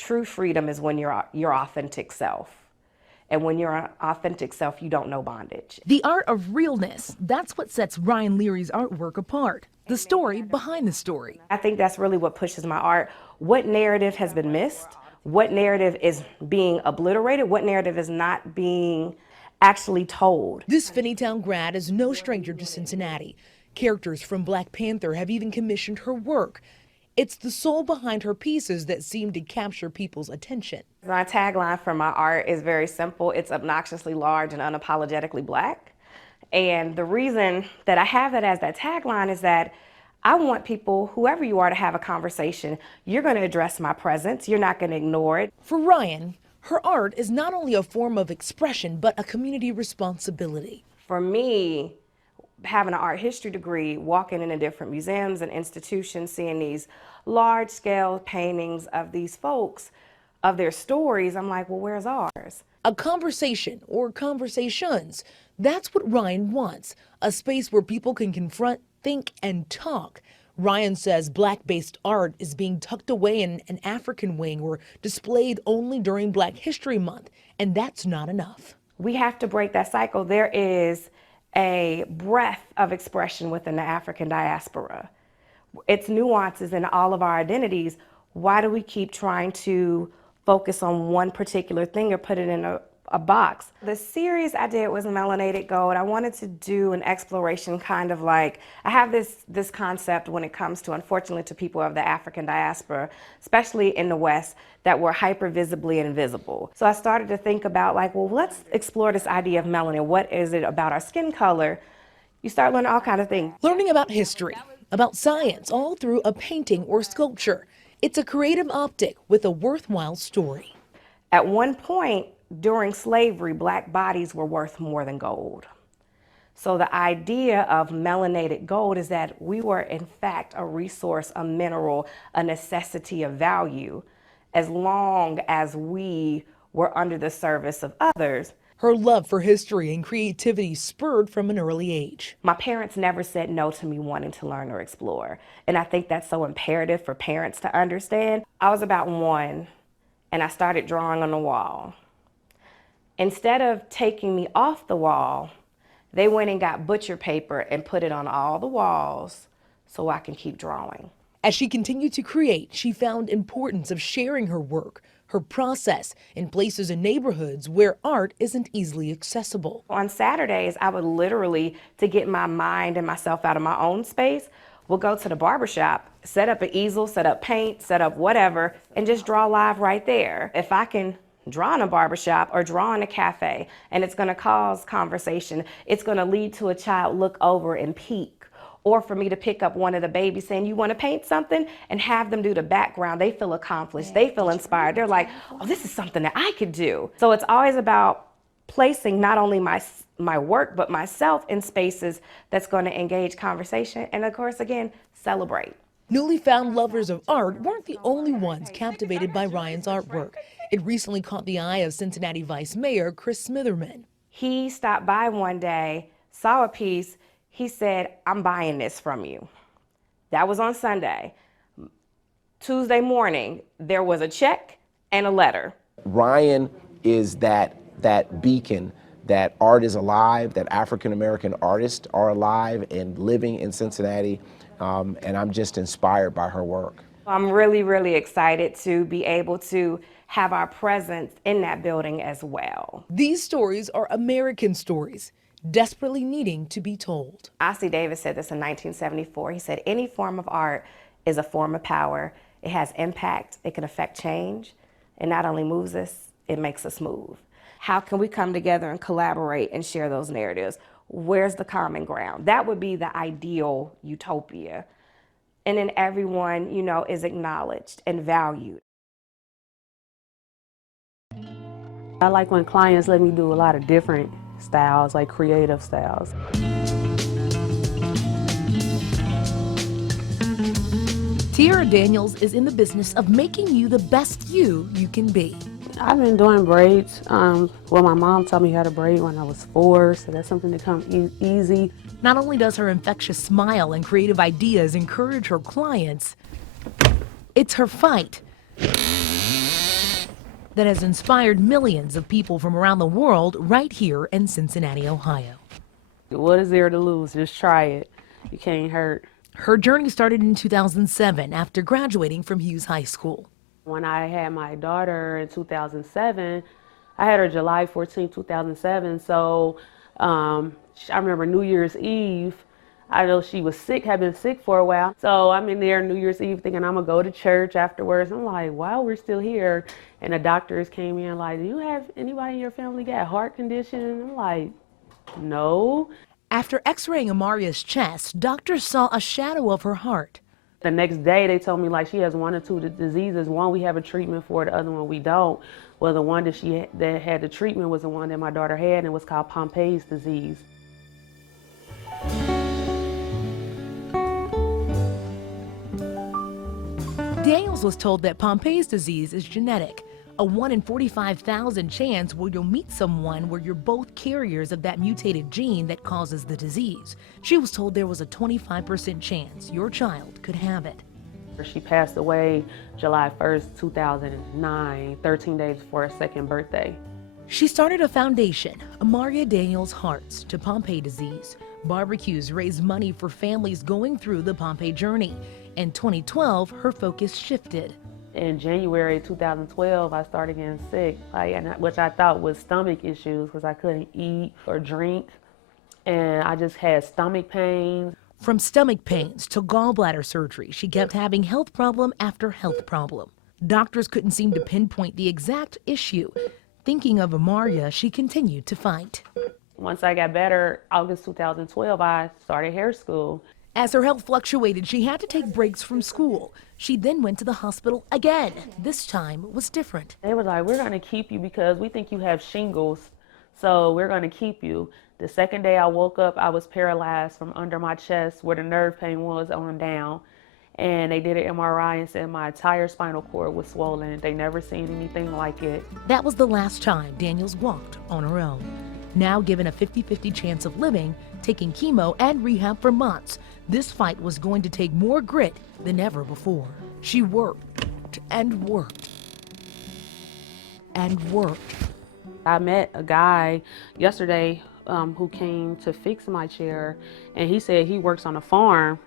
True freedom is when you're your authentic self. And when you're an authentic self, you don't know bondage. The art of realness, that's what sets Ryan Leary's artwork apart. The story behind the story. I think that's really what pushes my art. What narrative has been missed? What narrative is being obliterated? What narrative is not being actually told? This Finneytown grad is no stranger to Cincinnati. Characters from Black Panther have even commissioned her work. It's the soul behind her pieces that seem to capture people's attention. My tagline for my art is very simple. It's obnoxiously large and unapologetically Black. And the reason that I have that as that tagline is that I want people, whoever you are, to have a conversation. You're going to address my presence. You're not going to ignore it. For Ryan, her art is not only a form of expression, but a community responsibility. For me, having an art history degree, walking into different museums and institutions, seeing these large-scale paintings of these folks, of their stories, I'm like, well, where's ours? A conversation or conversations. That's what Ryan wants, a space where people can confront, think, and talk. Ryan says Black-based art is being tucked away in an African wing or displayed only during Black History Month, and that's not enough. We have to break that cycle. There is a breadth of expression within the African diaspora. It's nuances in all of our identities. Why do we keep trying to focus on one particular thing or put it in a box? The series I did was Melanated Gold. I wanted to do an exploration, kind of like, I have this concept when it comes to, unfortunately, to people of the African diaspora, especially in the West, that were hyper visibly invisible. So I started to think about, like, well, let's explore this idea of melanin. What is it about our skin color? You start learning all kinds of things. Learning about history, about science, all through a painting or sculpture. It's a creative optic with a worthwhile story. At one point during slavery, Black bodies were worth more than gold. So the idea of melanated gold is that we were in fact a resource, a mineral, a necessity of value, as long as we were under the service of others. Her love for history and creativity spurred from an early age. My parents never said no to me wanting to learn or explore. And I think that's so imperative for parents to understand. I was about 1 and I started drawing on the wall. Instead of taking me off the wall, they went and got butcher paper and put it on all the walls so I can keep drawing. As she continued to create, she found importance of sharing her work, her process, in places and neighborhoods where art isn't easily accessible. On Saturdays, I would literally, to get my mind and myself out of my own space, would go to the barbershop, set up an easel, set up paint, set up whatever, and just draw live right there. If I can draw in a barbershop or draw in a cafe, and it's gonna cause conversation, it's gonna lead to a child look over and peek. Or for me to pick up one of the babies saying, you wanna paint something? And have them do the background. They feel accomplished, they feel inspired. They're like, oh, this is something that I could do. So it's always about placing not only my work, but myself in spaces that's gonna engage conversation. And of course, again, celebrate. Newly found lovers of art weren't the only ones captivated by Ryan's artwork. It recently caught the eye of Cincinnati Vice Mayor Chris Smitherman. He stopped by one day, saw a piece, he said, I'm buying this from you. That was on Sunday. Tuesday morning, there was a check and a letter. Ryan is that beacon that art is alive, that African-American artists are alive and living in Cincinnati, and I'm just inspired by her work. I'm really, really excited to be able to have our presence in that building as well. These stories are American stories, desperately needing to be told. Ossie Davis said this in 1974. He said, any form of art is a form of power. It has impact, it can affect change. It not only moves us, it makes us move. How can we come together and collaborate and share those narratives? Where's the common ground? That would be the ideal utopia. And then everyone, you know, is acknowledged and valued. I like when clients let me do a lot of different styles, like creative styles. Tiara Daniels is in the business of making you the best you can be. I've been doing braids. Well, my mom taught me how to braid when I was 4, so that's something that comes easy. Not only does her infectious smile and creative ideas encourage her clients, it's her fight that has inspired millions of people from around the world right here in Cincinnati, Ohio. What is there to lose? Just try it. You can't hurt. Her journey started in 2007 after graduating from Hughes High School. When I had my daughter in 2007, I had her July 14, 2007. So I remember New Year's Eve. I know she was sick, had been sick for a while. So I'm in there New Year's Eve thinking I'm gonna go to church afterwards. I'm like, wow, we're still here. And the doctors came in like, do you have anybody in your family got a heart condition? I'm like, no. After x-raying Amaria's chest, doctors saw a shadow of her heart. The next day they told me like she has one or two diseases. One we have a treatment for, the other one we don't. Well, the one that had the treatment was the one that my daughter had, and it was called Pompei's disease. Daniels was told that Pompei's disease is genetic, a 1 in 45,000 chance where you'll meet someone where you're both carriers of that mutated gene that causes the disease. She was told there was a 25% chance your child could have it. She passed away July 1st, 2009, 13 days before her second birthday. She started a foundation, Amaria Daniels Hearts to Pompe disease. Barbecues raise money for families going through the Pompe journey. In 2012, her focus shifted. In January 2012, I started getting sick, which I thought was stomach issues because I couldn't eat or drink, and I just had stomach pains. From stomach pains to gallbladder surgery, she kept having health problem after health problem. Doctors couldn't seem to pinpoint the exact issue. Thinking of Amaria, she continued to fight. Once I got better, August 2012, I started hair school. As her health fluctuated, she had to take breaks from school. She then went to the hospital again. This time was different. They were like, we're going to keep you because we think you have shingles, so we're going to keep you. The second day I woke up, I was paralyzed from under my chest where the nerve pain was on down. And they did an MRI and said my entire spinal cord was swollen. They never seen anything like it. That was the last time Daniels walked on her own. Now given a 50-50 chance of living, taking chemo and rehab for months, this fight was going to take more grit than ever before. She worked and worked and worked. I met a guy yesterday who came to fix my chair, and he said he works on a farm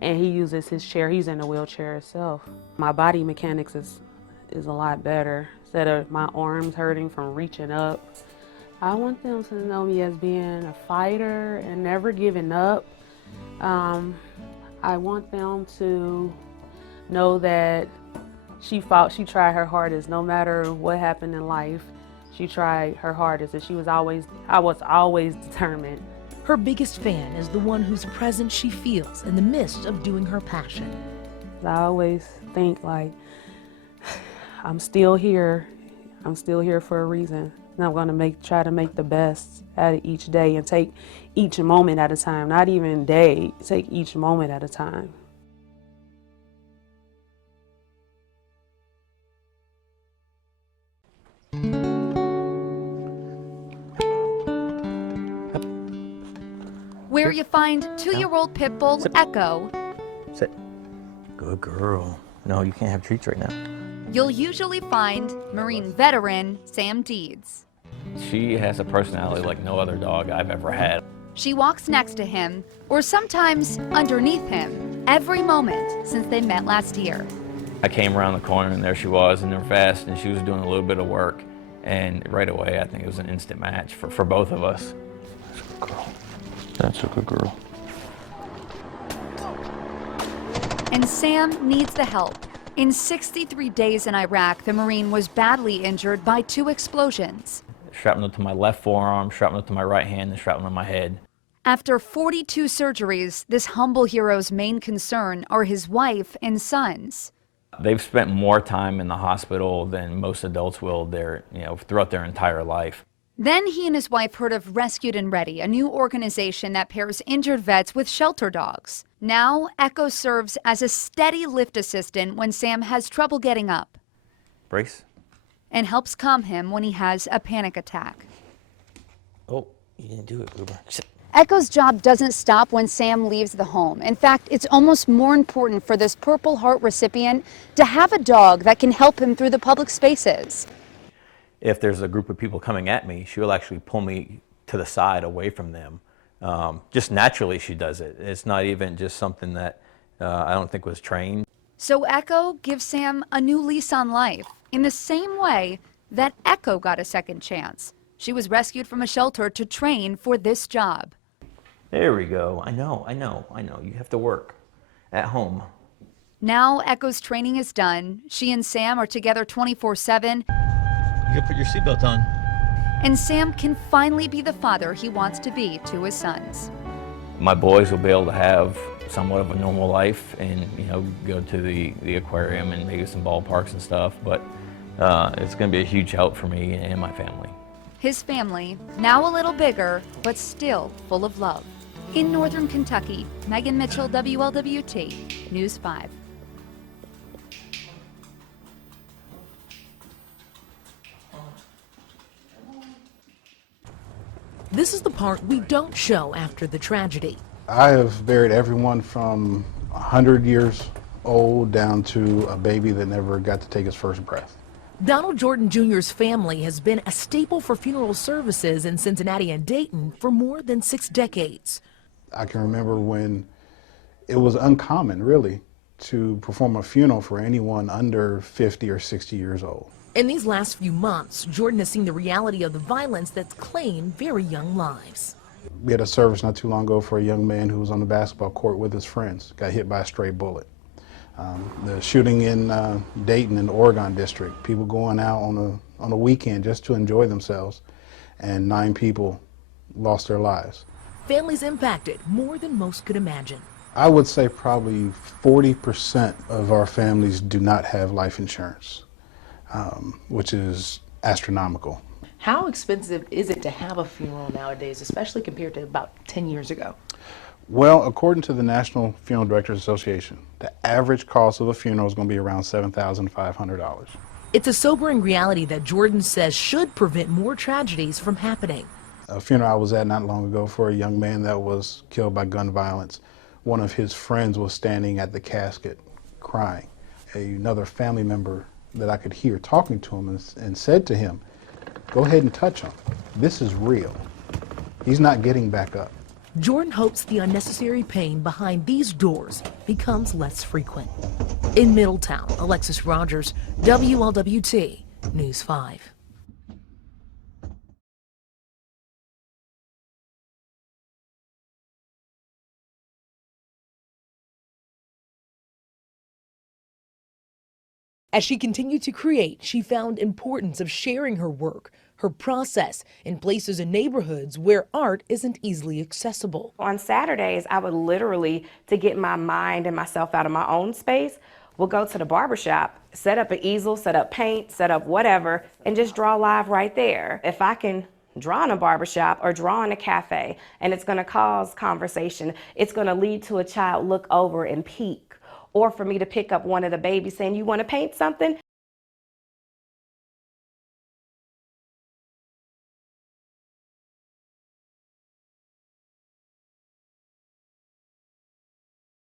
and he uses his chair. He's in a wheelchair himself. My body mechanics is a lot better. Instead of my arms hurting from reaching up, I want them to know me as being a fighter and never giving up. I want them to know that she tried her hardest. No matter what happened in life, she tried her hardest, and I was always determined. Her biggest fan is the one whose presence she feels in the midst of doing her passion. I always think like, I'm still here. I'm still here for a reason. And I'm gonna try to make the best out of each day and take each moment at a time, not even day, take each moment at a time. Where you find 2-year-old pit bull Echo, Sit. Good girl. No, you can't have treats right now. you'll usually find Marine veteran Sam Deeds. She has a personality like no other dog I've ever had. She walks next to him, or sometimes underneath him, every moment since they met last year. I came around the corner and there she was in her vest, and she was doing a little bit of work. And right away, I think it was an instant match for both of us. That's a good girl. That's a good girl. And Sam needs the help. In 63 days in Iraq, the Marine was badly injured by 2 explosions. Shrapnel to my left forearm, shrapnel to my right hand, and shrapnel on my head. After 42 surgeries, this humble hero's main concern are his wife and sons. They've spent more time in the hospital than most adults will throughout their entire life. Then he and his wife heard of Rescued and Ready, a new organization that pairs injured vets with shelter dogs. Now, Echo serves as a steady lift assistant when Sam has trouble getting up Brace. and helps calm him when he has a panic attack. Oh, you didn't do it, Gruber. Sit. Echo's job doesn't stop when Sam leaves the home. In fact, it's almost more important for this Purple Heart recipient to have a dog that can help him through the public spaces. if there's a group of people coming at me, she'll actually pull me to the side away from them. Just naturally she does it. It's not even just something that I don't think was trained. So Echo gives Sam a new lease on life in the same way that Echo got a second chance. She was rescued from a shelter to train for this job. There we go. I know. You have to work at home. Now Echo's training is done. She and Sam are together 24/7. You can put your seatbelt on. And Sam can finally be the father he wants to be to his sons. My boys will be able to have somewhat of a normal life and, go to the aquarium and maybe some ballparks and stuff, but it's going to be a huge help for me and my family. His family, now a little bigger, but still full of love. In Northern Kentucky, Megan Mitchell, WLWT, News 5. This is the part we don't show after the tragedy. I have buried everyone from 100 years old down to a baby that never got to take his first breath. Donald Jordan Jr.'s family has been a staple for funeral services in Cincinnati and Dayton for more than 6 decades. I can remember when it was uncommon, really, to perform a funeral for anyone under 50 or 60 years old. In these last few months, Jordan has seen the reality of the violence that's claimed very young lives. We had a service not too long ago for a young man who was on the basketball court with his friends, got hit by a stray bullet. The shooting in Dayton in the Oregon district, people going out on a weekend just to enjoy themselves, and 9 people lost their lives. Families impacted more than most could imagine. I would say probably 40% of our families do not have life insurance, which is astronomical. How expensive is it to have a funeral nowadays, especially compared to about 10 years ago? Well, according to the National Funeral Directors Association, the average cost of a funeral is going to be around $7,500. It's a sobering reality that Jordan says should prevent more tragedies from happening. A funeral I was at not long ago for a young man that was killed by gun violence. One of his friends was standing at the casket crying. Another family member that I could hear talking to him and said to him, "Go ahead and touch him. This is real. He's not getting back up." Jordan hopes the unnecessary pain behind these doors becomes less frequent. In Middletown, Alexis Rogers, WLWT, News 5. As she continued to create, she found importance of sharing her work, her process, in places and neighborhoods where art isn't easily accessible. On Saturdays, I would literally, to get my mind and myself out of my own space, would go to the barbershop, set up an easel, set up paint, set up whatever, and just draw live right there. If I can draw in a barbershop or draw in a cafe, and it's gonna cause conversation, it's gonna lead to a child look over and peek. Or for me to pick up one of the babies saying, "You want to paint something?"